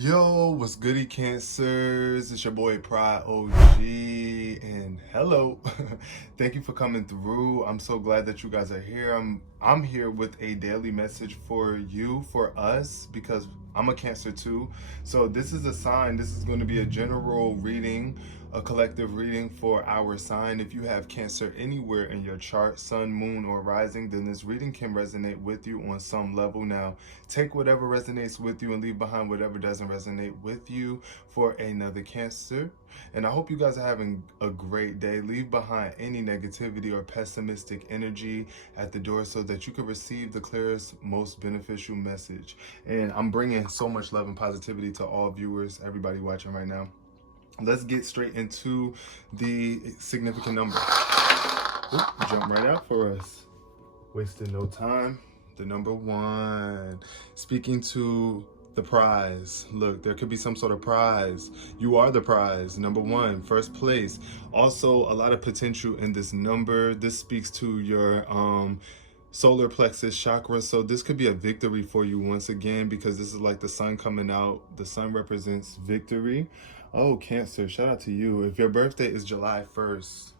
Yo, what's goody, Cancers? It's your boy Pride OG, and hello. Thank you for coming through. I'm so glad that you guys are here. I'm here with a daily message for you, for us, because I'm a Cancer too. So this is a sign. This is going to be a general reading, a collective reading for our sign. If you have Cancer anywhere in your chart, sun, moon, or rising, then this reading can resonate with you on some level. Now, take whatever resonates with you and leave behind whatever doesn't resonate with you for another Cancer. And I hope you guys are having a great day. Leave behind any negativity or pessimistic energy at the door so that you can receive the clearest, most beneficial message. And I'm bringing so much love and positivity to all viewers, everybody watching right now. Let's get straight into the significant number. Oop, jump right out for us. Wasting no time. The number 1. Speaking to the prize. Look, there could be some sort of prize. You are the prize. Number 1, first place. Also, a lot of potential in this number. This speaks to your solar plexus chakra. So this could be a victory for you once again, because this is like the sun coming out. The sun represents victory. Oh, Cancer, shout out to you. If your birthday is July 1st,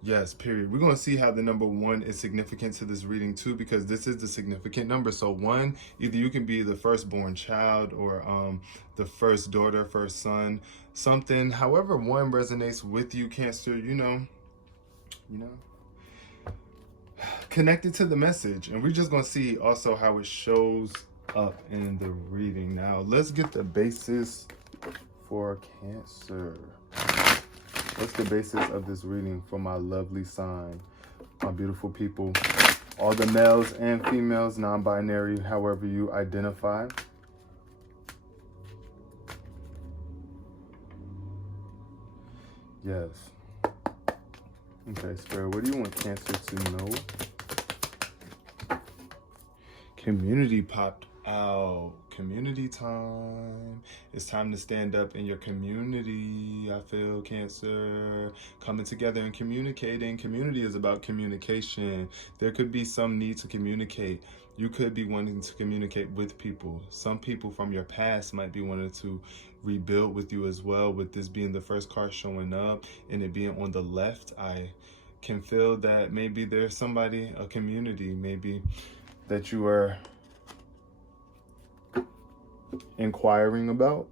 yes, period. We're going to see how the number 1 is significant to this reading too, because this is the significant number. So 1, either you can be the firstborn child or the first daughter, first son, something. However 1 resonates with you, Cancer, you know, connected to the message. And we're just going to see also how it shows up in the reading. Now, let's get the basis for Cancer. What's the basis of this reading for my lovely sign, my beautiful people, all the males and females, non-binary, however you identify? Yes. Okay, Spirit, what do you want Cancer to know? Community popped out. Community time. It's time to stand up in your community. I feel, Cancer. Coming together and communicating. Community is about communication. There could be some need to communicate. You could be wanting to communicate with people. Some people from your past might be wanting to rebuild with you as well. With this being the first card showing up and it being on the left, I can feel that maybe there's somebody, a community, maybe that you are inquiring about.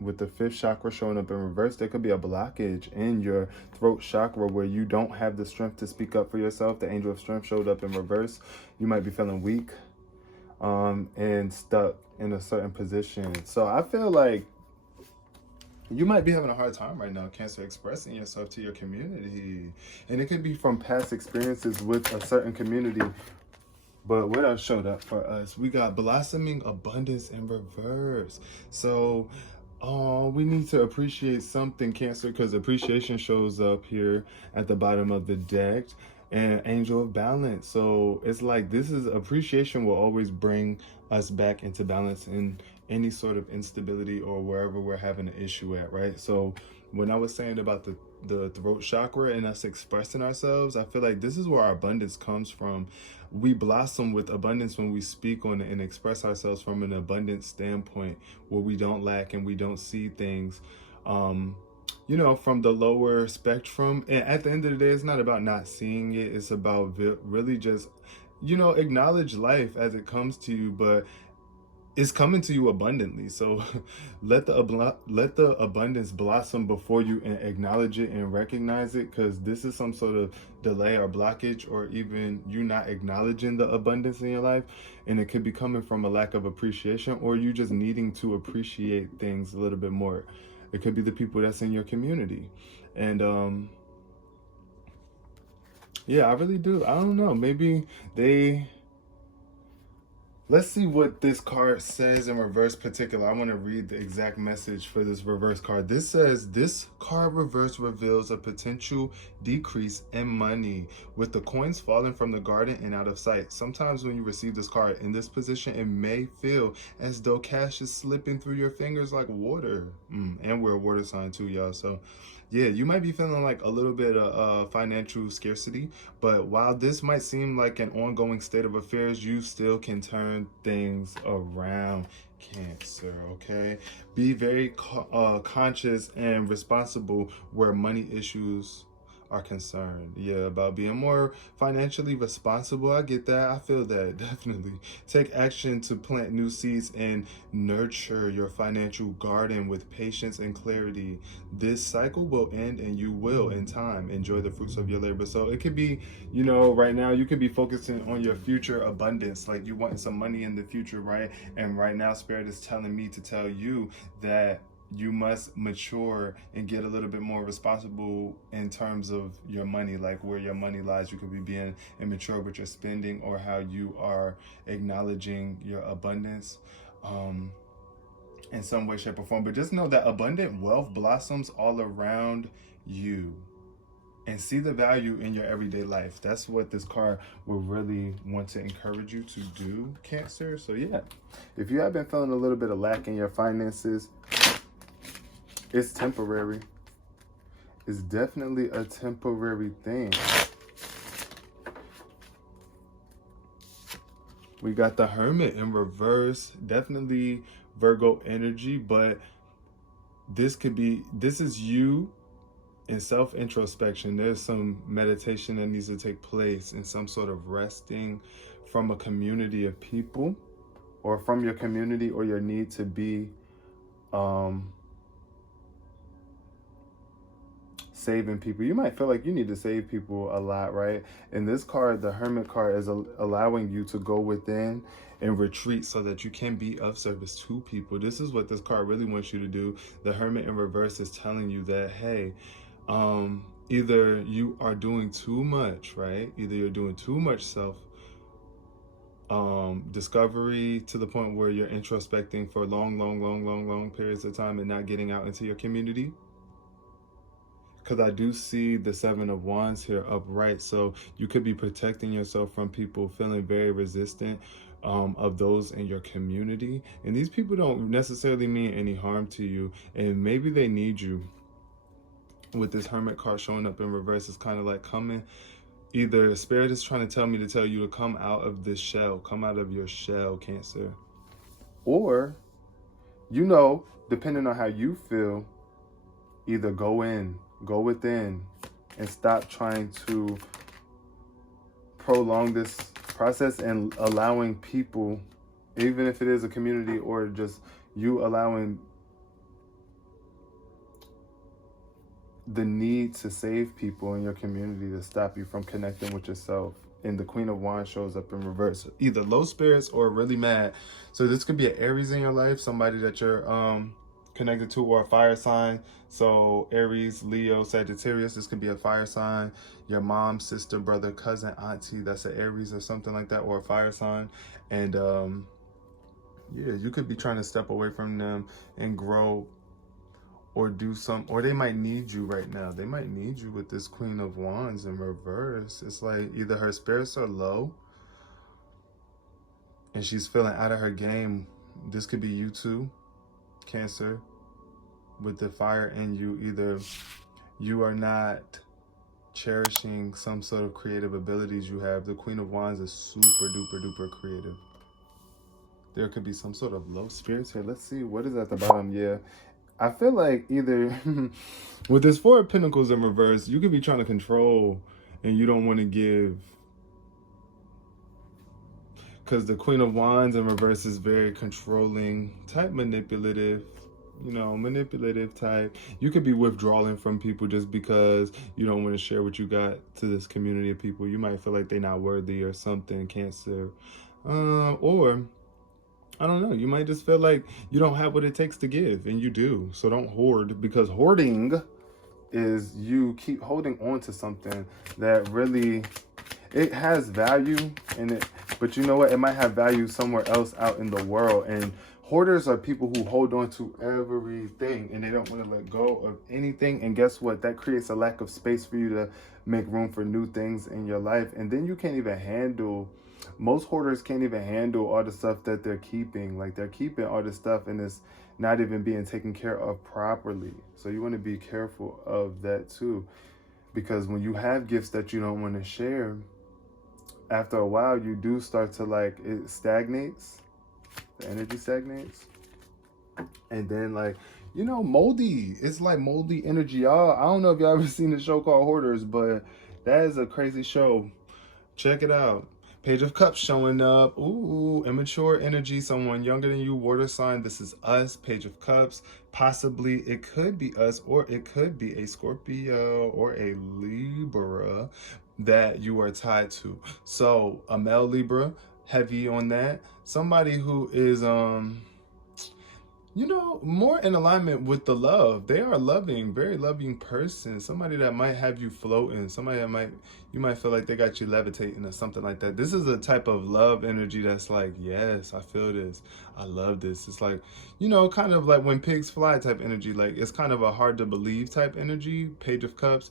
With the 5th chakra showing up in reverse, there could be a blockage in your throat chakra where you don't have the strength to speak up for yourself. The angel of strength showed up in reverse. You might be feeling weak and stuck in a certain position. So I feel like you might be having a hard time right now, Cancer, expressing yourself to your community. And it could be from past experiences with a certain community. But what else showed up for us? We got blossoming abundance in reverse. So we need to appreciate something, Cancer, because appreciation shows up here at the bottom of the deck. And angel of balance. So it's like this is appreciation will always bring us back into balance in any sort of instability or wherever we're having an issue at, right? So when I was saying about the throat chakra and us expressing ourselves, I feel like this is where our abundance comes from. We blossom with abundance when we speak on it and express ourselves from an abundant standpoint where we don't lack and we don't see things you know, from the lower spectrum. And at the end of the day, it's not about not seeing it. It's about really just, you know, acknowledge life as it comes to you, but it's coming to you abundantly. So let the abundance blossom before you and acknowledge it and recognize it, because this is some sort of delay or blockage, or even you not acknowledging the abundance in your life. And it could be coming from a lack of appreciation, or you just needing to appreciate things a little bit more. It could be the people that's in your community. And yeah, I really do. I don't know. Maybe they... Let's see what this card says in reverse particular. I want to read the exact message for this reverse card. This says, this card reverse reveals a potential decrease in money with the coins falling from the garden and out of sight. Sometimes when you receive this card in this position, it may feel as though cash is slipping through your fingers like water. And we're a water sign too, y'all. So yeah, you might be feeling like a little bit of financial scarcity, but while this might seem like an ongoing state of affairs, you still can turn things around, Cancer, okay? Be very conscious and responsible where money issues are concerned. Yeah, about being more financially responsible. I get that. I feel that, definitely. Take action to plant new seeds and nurture your financial garden with patience and clarity. This cycle will end and you will, in time, enjoy the fruits of your labor. So it could be, you know, right now you could be focusing on your future abundance, like you wanting some money in the future, right? And right now, Spirit is telling me to tell you that you must mature and get a little bit more responsible in terms of your money, like where your money lies. You could be being immature with your spending or how you are acknowledging your abundance in some way, shape, or form. But just know that abundant wealth blossoms all around you. And see the value in your everyday life. That's what this card will really want to encourage you to do, Cancer. So yeah, if you have been feeling a little bit of lack in your finances, it's temporary. It's definitely a temporary thing. We got the Hermit in reverse. Definitely Virgo energy, but this is you in self-introspection. There's some meditation that needs to take place and some sort of resting from a community of people or from your community, or your need to be saving people. You might feel like you need to save people a lot, right? And this card, the Hermit card, is allowing you to go within and retreat so that you can be of service to people. This is what this card really wants you to do. The Hermit in reverse is telling you that, hey, either you are doing too much, right? Either you're doing too much self discovery to the point where you're introspecting for long periods of time and not getting out into your community. Because I do see the Seven of Wands here upright. So you could be protecting yourself from people feeling very resistant of those in your community. And these people don't necessarily mean any harm to you. And maybe they need you. With this Hermit card showing up in reverse, it's kind of like coming. Either Spirit is trying to tell me to tell you to come out of this shell. Come out of your shell, Cancer. Or, you know, depending on how you feel, either go within, and stop trying to prolong this process and allowing people, even if it is a community or just you allowing the need to save people in your community to stop you from connecting with yourself. And the Queen of Wands shows up in reverse, either low spirits or really mad. So this could be an Aries in your life, somebody that you're connected to, or a fire sign. So Aries, Leo, Sagittarius, this could be a fire sign. Your mom, sister, brother, cousin, auntie, that's an Aries or something like that, or a fire sign. And yeah, you could be trying to step away from them and grow, or do some, or they might need you right now. They might need you with this Queen of Wands in reverse. It's like either her spirits are low and she's feeling out of her game. This could be you too, Cancer, with the fire in you. Either you are not cherishing some sort of creative abilities you have. The Queen of Wands is super duper creative. There could be some sort of low spirits here. Let's see, what is at the bottom? Yeah, I feel like either with this Four of Pentacles in reverse, you could be trying to control and you don't want to give. Because the Queen of Wands in reverse is very controlling, type manipulative, you know, manipulative type. You could be withdrawing from people just because you don't want to share what you got to this community of people. You might feel like they're not worthy or something, Cancer. Or I don't know, you might just feel like you don't have what it takes to give, and you do. So don't hoard, because hoarding is you keep holding on to something that really, it has value in it, but you know what? It might have value somewhere else out in the world. And hoarders are people who hold on to everything and they don't want to let go of anything. And guess what? That creates a lack of space for you to make room for new things in your life. And then you can't even handle, most hoarders can't even handle all the stuff that they're keeping. Like they're keeping all this stuff and it's not even being taken care of properly. So you want to be careful of that too. Because when you have gifts that you don't want to share, after a while, you do start to like, it stagnates. The energy stagnates. And then like, you know, moldy. It's like moldy energy. Y'all, I don't know if y'all ever seen the show called Hoarders, but that is a crazy show. Check it out. Page of Cups showing up. Ooh, immature energy. Someone younger than you, water sign. This is us. Page of Cups. Possibly it could be us, or it could be a Scorpio or a Libra that you are tied to. So a male Libra, heavy on that. Somebody who is you know, more in alignment with the love. They are loving, very loving person. Somebody that might have you floating. Somebody that you might feel like they got you levitating or something like that. This is a type of love energy that's like, yes, I feel this. I love this. It's like, you know, kind of like when pigs fly type energy. Like, it's kind of a hard to believe type energy. Page of Cups.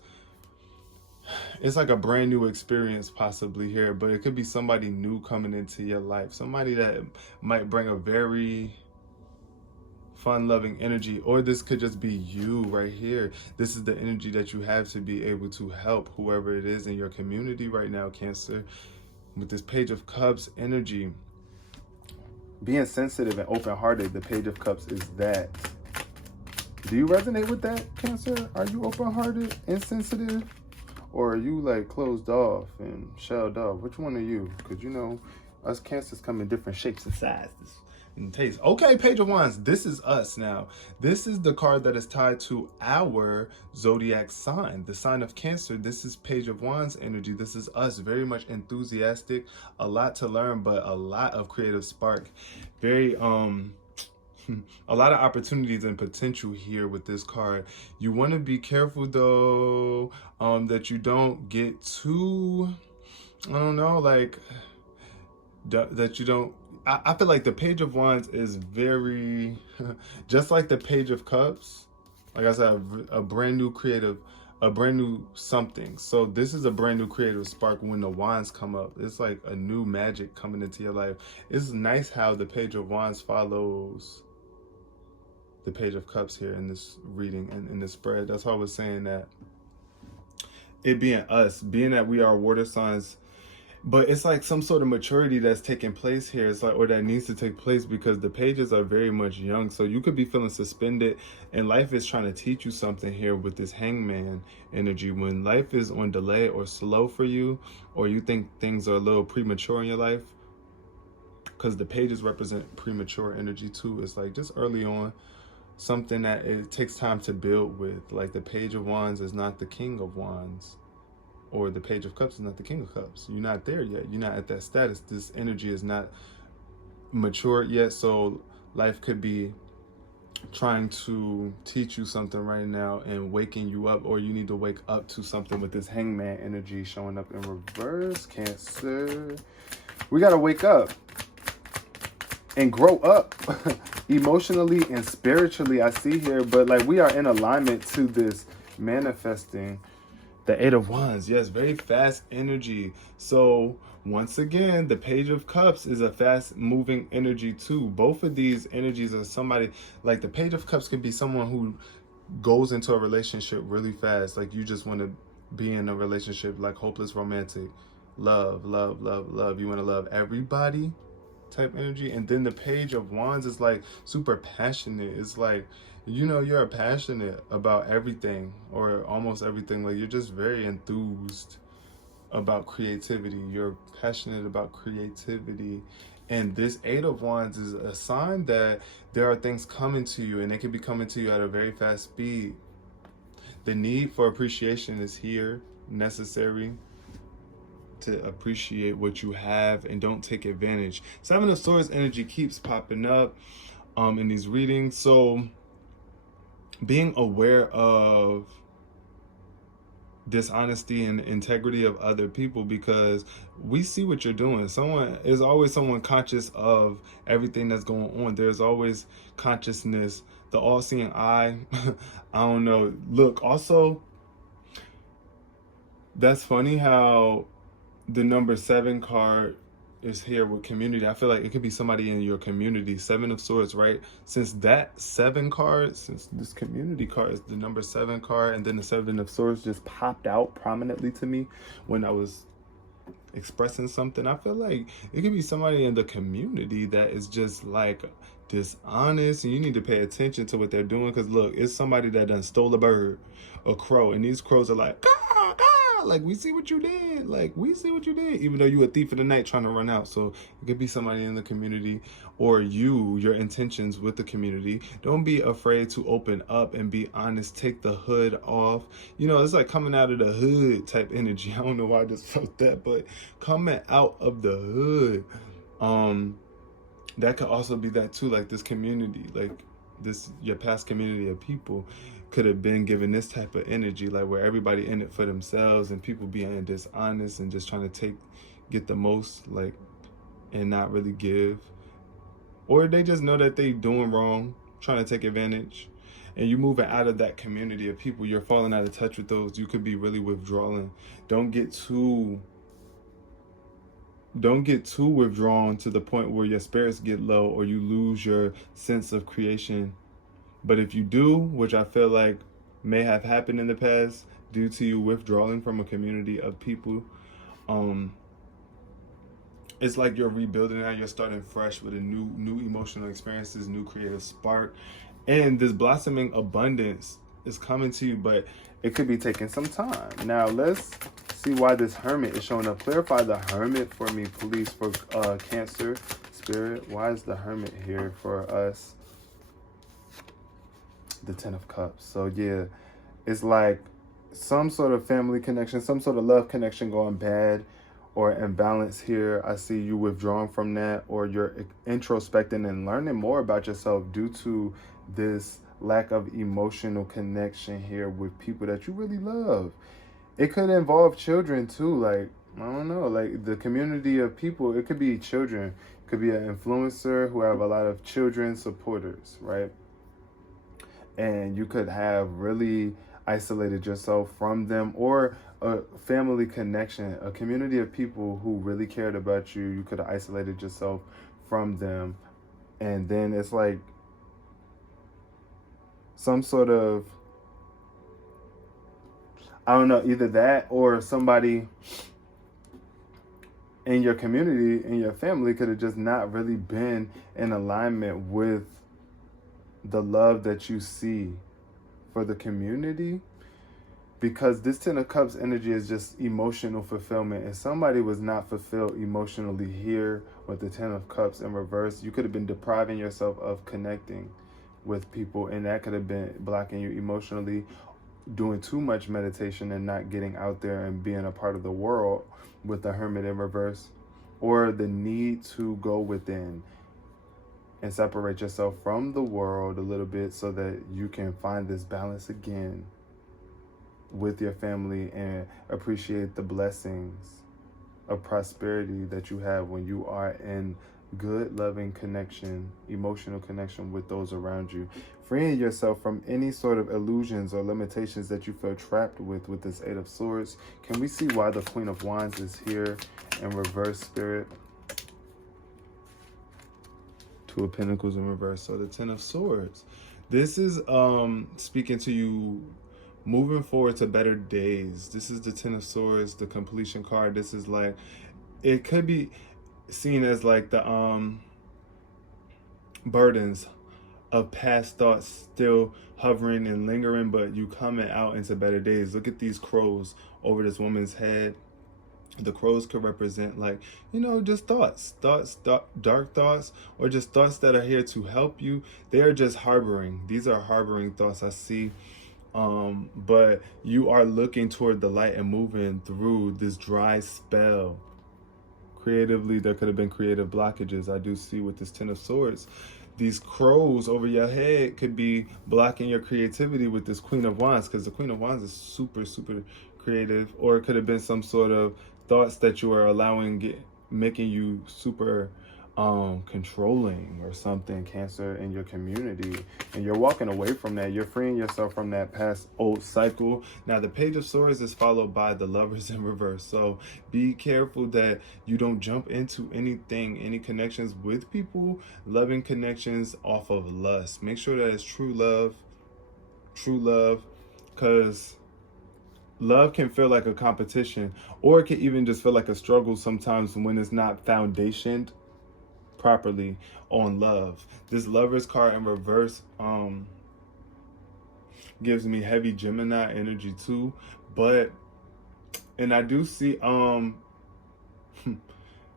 It's like a brand new experience possibly here, but it could be somebody new coming into your life. Somebody that might bring a very fun loving energy, or this could just be you right here. This is the energy that you have to be able to help whoever it is in your community right now, Cancer. With this Page of Cups energy, being sensitive and open-hearted, the Page of Cups is that. Do you resonate with that, Cancer? Are you open-hearted and sensitive, or are you like closed off and shelled off? Which one are you? Because you know, us Cancers come in different shapes and sizes and taste. Okay, Page of Wands, this is us now. This is the card that is tied to our zodiac sign, the sign of Cancer. This is Page of Wands energy. This is us, very much enthusiastic, a lot to learn, but a lot of creative spark. Very a lot of opportunities and potential here with this card. You want to be careful though, that you don't get too, I don't know, like that you don't, I feel like the Page of Wands is very, just like the Page of Cups, like I said, a brand new creative, a brand new something. So this is a brand new creative spark when the wands come up. It's like a new magic coming into your life. It's nice how the Page of Wands follows the Page of Cups here in this reading and in this spread. That's why I was saying that it being us, being that we are water signs, but it's like some sort of maturity that's taking place here. It's like, or that needs to take place, because the pages are very much young. So you could be feeling suspended and life is trying to teach you something here with this Hangman energy. When life is on delay or slow for you, or you think things are a little premature in your life, because the pages represent premature energy too. It's like just early on, something that it takes time to build with. Like the Page of Wands is not the King of Wands, or the Page of Cups is not the King of Cups. You're not there yet. You're not at that status. This energy is not mature yet. So life could be trying to teach you something right now and waking you up, or you need to wake up to something with this Hangman energy showing up in reverse, Cancer. We got to wake up and grow up emotionally and spiritually, I see here. But like, we are in alignment to this manifesting. The Eight of Wands, yes, very fast energy. So once again, the Page of Cups is a fast moving energy too. Both of these energies are somebody, like the Page of Cups could be someone who goes into a relationship really fast. Like you just want to be in a relationship, like hopeless romantic, love, love, love, love. You want to love everybody type energy. And then the Page of Wands is like super passionate. It's like, you know, you're passionate about everything, or almost everything. Like you're just very enthused about creativity. You're passionate about creativity. And this Eight of Wands is a sign that there are things coming to you, and they can be coming to you at a very fast speed. The need for appreciation is here, necessary to appreciate what you have and don't take advantage. Seven of Swords energy keeps popping up in these readings. So being aware of dishonesty and integrity of other people, because we see what you're doing. Someone is always someone conscious of everything that's going on. There's always consciousness, the all-seeing eye. I don't know. Look, also, that's funny how the number 7 card is here with community. I feel like it could be somebody in your community. 7 of Swords, right? Since that 7 card, since this community card is the number 7 card, and then the 7 of Swords just popped out prominently to me when I was expressing something. I feel like it could be somebody in the community that is just like dishonest, and you need to pay attention to what they're doing. Because look, it's somebody that done stole a bird, a crow, and these crows are like, caw, caw, like, we see what you did, like, we see what you did, even though you a thief of the night trying to run out. So it could be somebody in the community, or your intentions with the community. Don't be afraid to open up and be honest. Take the hood off. You know, it's like coming out of the hood type energy. I don't know why I just felt that, but coming out of the hood. That could also be that too, like this community, like this, your past community of people could have been given this type of energy, like where everybody in it for themselves and people being dishonest and just trying to get the most, like, and not really give. Or they just know that they doing wrong, trying to take advantage. And you moving out of that community of people, you're falling out of touch with those. You could be really withdrawing. Don't get too withdrawn to the point where your spirits get low or you lose your sense of creation. But if you do, which I feel like may have happened in the past due to you withdrawing from a community of people, it's like you're rebuilding now. You're starting fresh with a new emotional experiences, new creative spark, and this blossoming abundance is coming to you, but it could be taking some time. Now let's see why this Hermit is showing up. Clarify the Hermit for me, please, for Cancer spirit. Why is the Hermit here for us? The Ten of Cups. So yeah, it's like some sort of family connection, some sort of love connection going bad or imbalance here. I see you withdrawing from that, or you're introspecting and learning more about yourself due to this lack of emotional connection here with people that you really love. It could involve children too, like, I don't know, like the community of people. It could be children. It could be an influencer who have a lot of children supporters, right? And you could have really isolated yourself from them, or a family connection, a community of people who really cared about you. You could have isolated yourself from them. And then it's like some sort of, I don't know, either that or somebody in your community, in your family, could have just not really been in alignment with the love that you see for the community. Because this Ten of Cups energy is just emotional fulfillment. And somebody was not fulfilled emotionally here with the Ten of Cups in reverse. You could have been depriving yourself of connecting with people, and that could have been blocking you emotionally, doing too much meditation and not getting out there and being a part of the world with the Hermit in reverse, or the need to go within and separate yourself from the world a little bit so that you can find this balance again with your family and appreciate the blessings of prosperity that you have when you are in good, loving connection, emotional connection with those around you. Freeing yourself from any sort of illusions or limitations that you feel trapped with this Eight of Swords. Can we see why the Queen of Wands is here in reverse, spirit? Two of Pentacles in reverse. So the Ten of Swords. This is speaking to you moving forward to better days. This is the Ten of Swords, the completion card. This is like, it could be seen as like the burdens of past thoughts still hovering and lingering, but you coming out into better days. Look at these crows over this woman's head. The crows could represent, like, you know, just thoughts, dark thoughts, or just thoughts that are here to help you. They are just harboring. These are harboring thoughts, I see. But you are looking toward the light and moving through this dry spell. Creatively, there could have been creative blockages. I do see with this Ten of Swords. These crows over your head could be blocking your creativity with this Queen of Wands, because the Queen of Wands is super, super creative. Or it could have been some sort of thoughts that you are allowing, making you super controlling or something, Cancer, in your community, and you're walking away from that. You're freeing yourself from that past old cycle. Now the Page of Swords is followed by the Lovers in reverse, so be careful that you don't jump into anything, any connections with people, loving connections off of lust. Make sure that it's true love, because love can feel like a competition, or it can even just feel like a struggle sometimes when it's not foundationed properly on love. This Lovers card in reverse gives me heavy Gemini energy too, but and I do see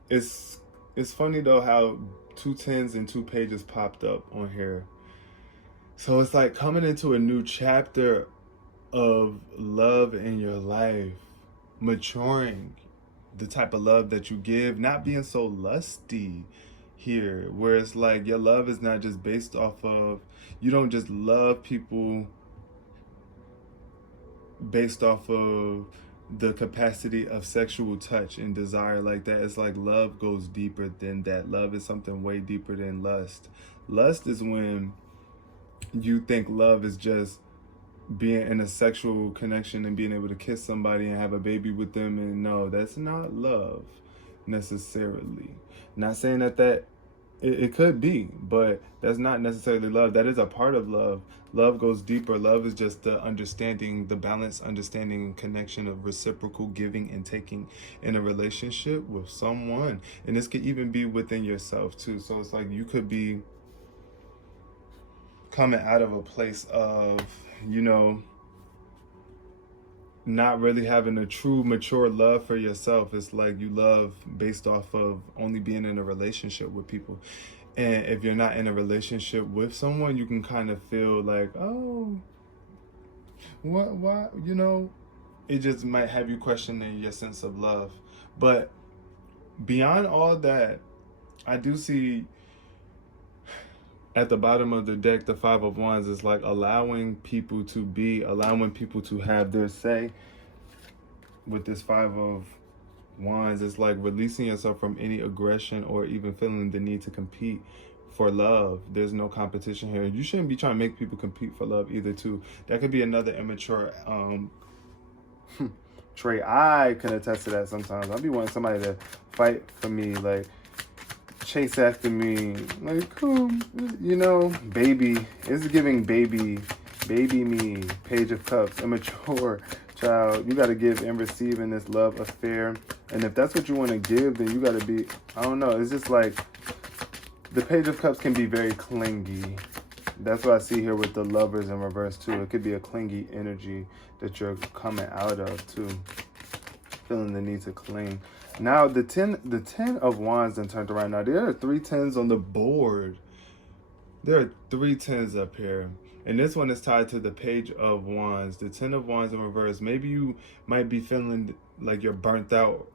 it's funny though how 2 10s and 2 pages popped up on here. So it's like coming into a new chapter of love in your life, maturing the type of love that you give, not being so lusty here, where it's like your love is not just based off of, you don't just love people based off of the capacity of sexual touch and desire like that. It's like love goes deeper than that. Love is something way deeper than lust. Lust is when you think love is just being in a sexual connection and being able to kiss somebody and have a baby with them, and no, that's not love necessarily. Not saying that it could be, but that's not necessarily love. That is a part of love. Love goes deeper. Love is just the understanding, the balanced understanding and connection of reciprocal giving and taking in a relationship with someone. And this could even be within yourself too. So it's like you could be coming out of a place of, you know, not really having a true mature love for yourself. It's like you love based off of only being in a relationship with people. And if you're not in a relationship with someone, you can kind of feel like, oh, what, you know, it just might have you questioning your sense of love. But beyond all that, I do see at the bottom of the deck, the 5 of Wands is like allowing people to have their say. With this 5 of Wands, it's like releasing yourself from any aggression or even feeling the need to compete for love. There's no competition here. You shouldn't be trying to make people compete for love either too. That could be another immature trait. I can attest to that sometimes. I'll be wanting somebody to fight for me, like chase after me, like, you know, baby. It's giving baby me, Page of Cups, immature child. You got to give and receive in this love affair. And if that's what you want to give, then you got to be, I don't know, it's just like the Page of Cups can be very clingy. That's what I see here with the Lovers in reverse too. It could be a clingy energy that you're coming out of too, feeling the need to cling. Now the 10 of Wands then turned around. Now there are 3 10s on the board. There are 3 10s up here. And this one is tied to the Page of Wands. The 10 of Wands in reverse. Maybe you might be feeling like you're burnt out,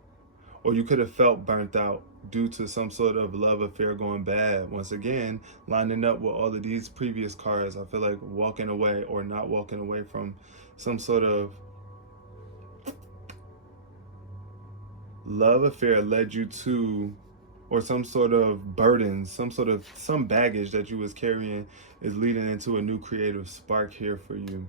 or you could have felt burnt out due to some sort of love affair going bad. Once again, lining up with all of these previous cards, I feel like walking away or not walking away from some sort of love affair led you to, or some sort of burdens, some baggage that you was carrying is leading into a new creative spark here for you.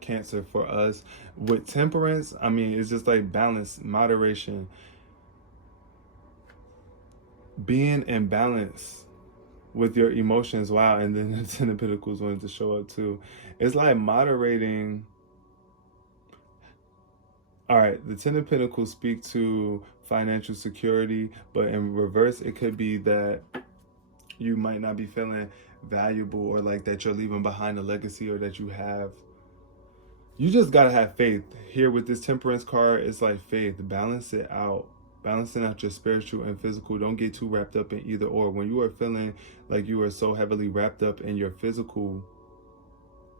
Cancer for us. With Temperance, I mean, it's just like balance, moderation, being in balance with your emotions. Wow. And then the 10 of Pentacles wanted to show up too. It's like moderating. All right, the 10 of Pentacles speak to financial security, but in reverse, it could be that you might not be feeling valuable, or like that you're leaving behind a legacy, or that you have. You just got to have faith. Here with this Temperance card, it's like faith. Balance it out. Balancing out your spiritual and physical. Don't get too wrapped up in either or. When you are feeling like you are so heavily wrapped up in your physical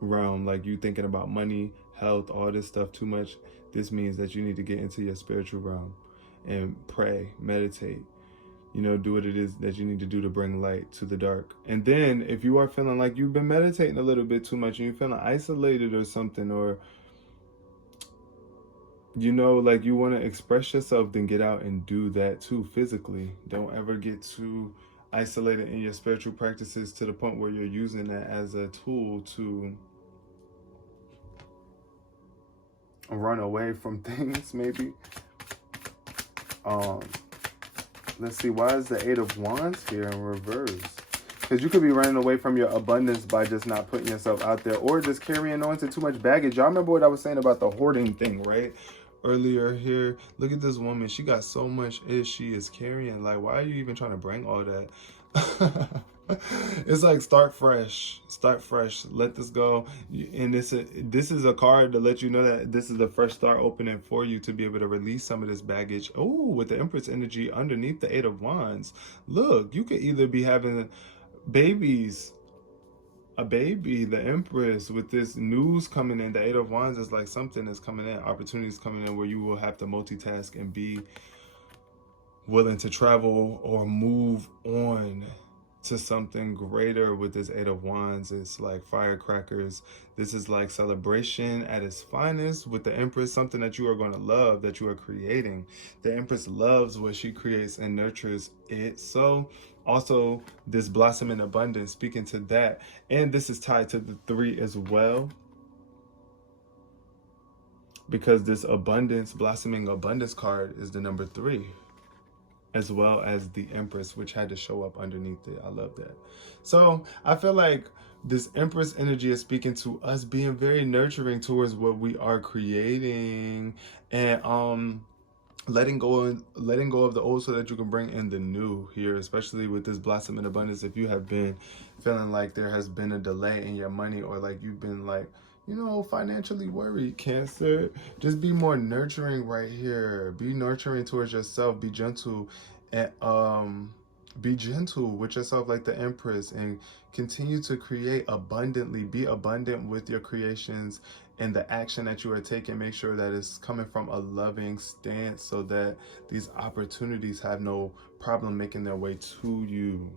realm, like you thinking about money, health, all this stuff too much, this means that you need to get into your spiritual realm and pray, meditate, you know, do what it is that you need to do to bring light to the dark. And then if you are feeling like you've been meditating a little bit too much and you're feeling isolated or something, or, you know, like you want to express yourself, then get out and do that too physically. Don't ever get too isolated in your spiritual practices to the point where you're using that as a tool to run away from things, maybe. Let's see, why is the 8 of Wands here in reverse? Because you could be running away from your abundance by just not putting yourself out there, or just carrying on to too much baggage. Y'all remember what I was saying about the hoarding thing, right? earlier here. Look at this woman. She got so much she is carrying. Like, why are you even trying to bring all that? It's like start fresh, let this go. And this is a card to let you know that this is a fresh start opening for you to be able to release some of this baggage. Oh, with the Empress energy underneath the Eight of Wands, look, you could either be having babies, a baby, the Empress, with this news coming in. The Eight of Wands is like something is coming in, opportunities coming in where you will have to multitask and be willing to travel or move on to something greater. With this Eight of Wands, it's like firecrackers. This is like celebration at its finest with the Empress, something that you are going to love, that you are creating. The Empress loves what she creates and nurtures it. So also this blossom in abundance, speaking to that. And this is tied to the 3 as well, because this abundance, blossoming abundance card is the number 3, as well as the Empress, which had to show up underneath it. I love that. So I feel like this Empress energy is speaking to us being very nurturing towards what we are creating, and letting go of the old so that you can bring in the new here, especially with this blossom in abundance. If you have been feeling like there has been a delay in your money, or like you've been like, you know, financially worried, Cancer, just be more nurturing right here. Be nurturing towards yourself. Be gentle, and be gentle with yourself like the Empress, and continue to create abundantly. Be abundant with your creations and the action that you are taking. Make sure that it's coming from a loving stance so that these opportunities have no problem making their way to you.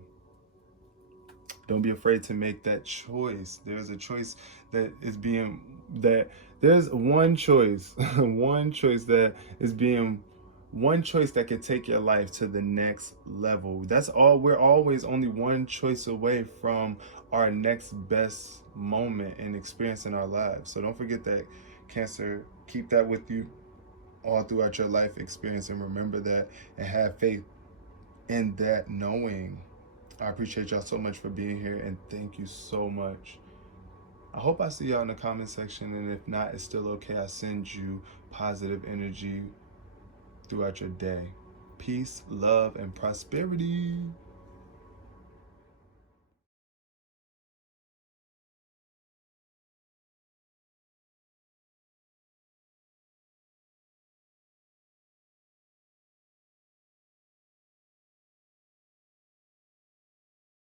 Don't be afraid to make that choice. There's a choice that is being, that there's one choice, one choice that is being, one choice that could take your life to the next level. That's all. We're always only one choice away from our next best moment and experience in our lives. So don't forget that, Cancer. Keep that with you all throughout your life experience, and remember that, and have faith in that knowing. I appreciate y'all so much for being here, and thank you so much. I hope I see y'all in the comment section, and if not, it's still okay. I send you positive energy throughout your day. Peace, love, and prosperity.